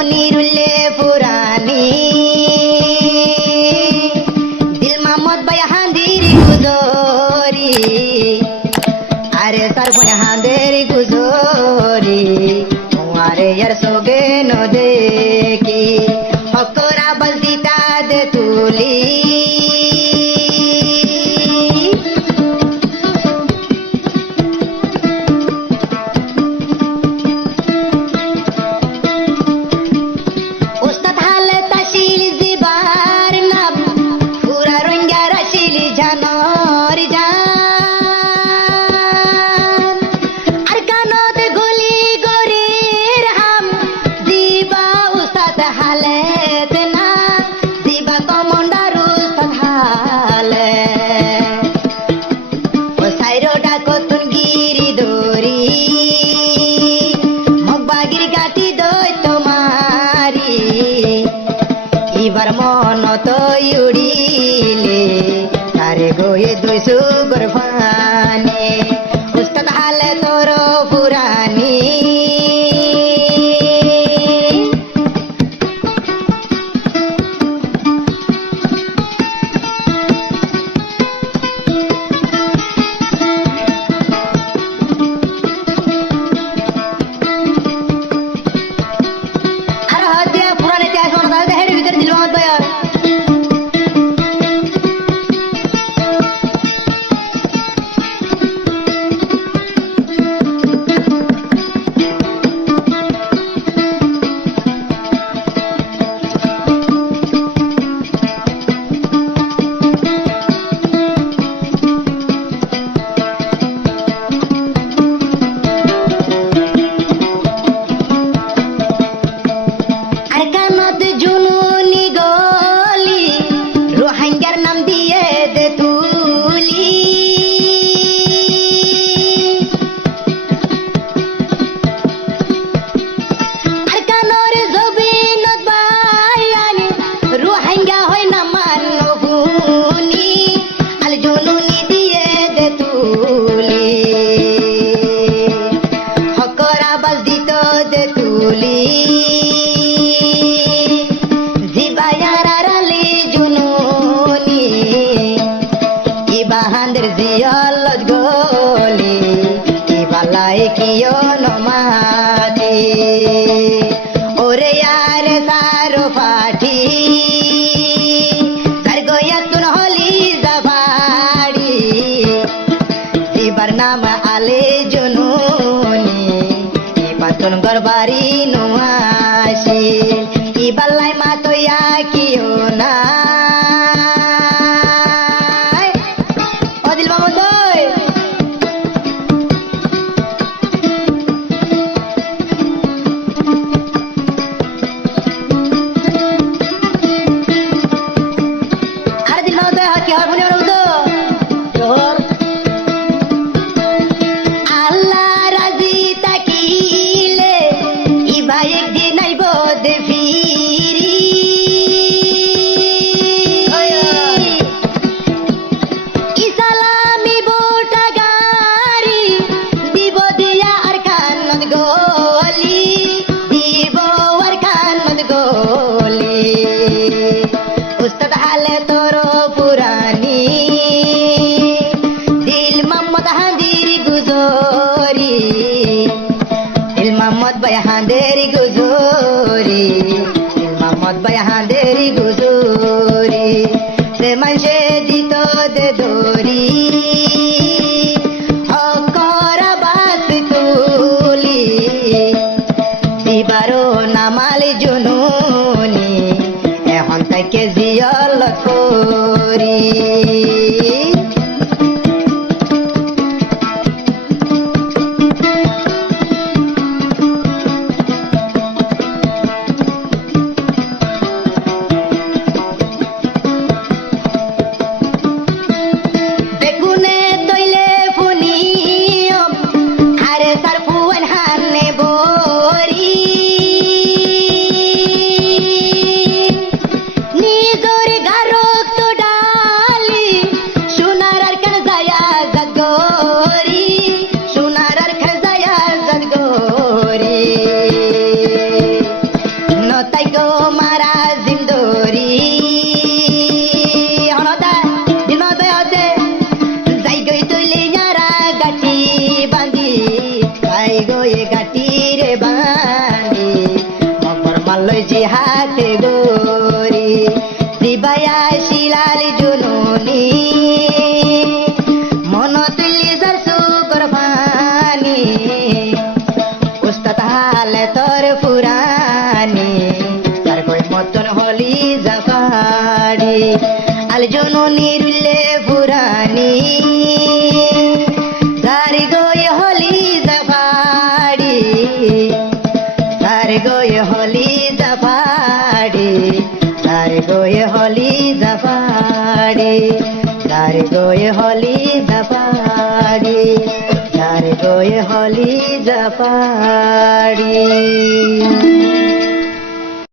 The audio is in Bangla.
মনিরুল্লে পুরানি দিল মোহাম্মদ ভাই হাঁদির গুজরি আরে তার ফোনে হাঁদের গুজরি আরে ইয়ার সোগে ন দেখি হকরা বলদিতা দে তুলি এবার মন তো উড়িলে তারে গোয়ে দুই সুগর ফানে উস্তাদ হালে তোর পুরানি আর হদিয়া পুরানি ইতিহাস মনে থাকে হেডের ভিতরে দিল মত ভাই বাহান্দের জিয়ালত গলি ইবালাই কিয় নমাতি ওরে আর সারো পাঠি সার গয়া তুন হলি জাবাড়ি ইবার নাম আলে জনুনি ইবার তুন গরবারি নোয়াসি ইবালাই মা তোয়া কিয় না উস্তাদ হালে তোর পুরানি দিল মোহাম্মদ হাঁদির গুজরি দিল মোহাম্মদ ভাই হাঁদের গুজরি দিল মোহাম্মদ ভাই হাঁদের গুজরি সে মানুষে দিত দে দরি হকর বাস তুলি দিবারো নামাল জনুনি এখন থেকে জিয়ালত করি বেগুনে তৈলে ফুনিয়ম আরে তার ফুয়ান হানে বরি নিজর গারক তো ডালি তাই গো মারা জিন্দরি অনতা দিন দয়াতে যাই গই তৈলে যারা গাটি বাঁধি তাই গো এ গাটি রে বাঁধি মকর মাল্লই যে হাতে গরি দিবায়া শিলাল জননী মন তুলি যার সুগর পানি উস্তাদ হালে তোর পুরানি তার কই মতন হলি জাফাড়ি আল জননী রুলে পুরানি তার গই হলি জাফাড়ি তার গই হলি জাফাড়ি তার গই হলি জাফাড়ি তার গই হলি জাফাড়ি তার গই হলি জাফাড়ি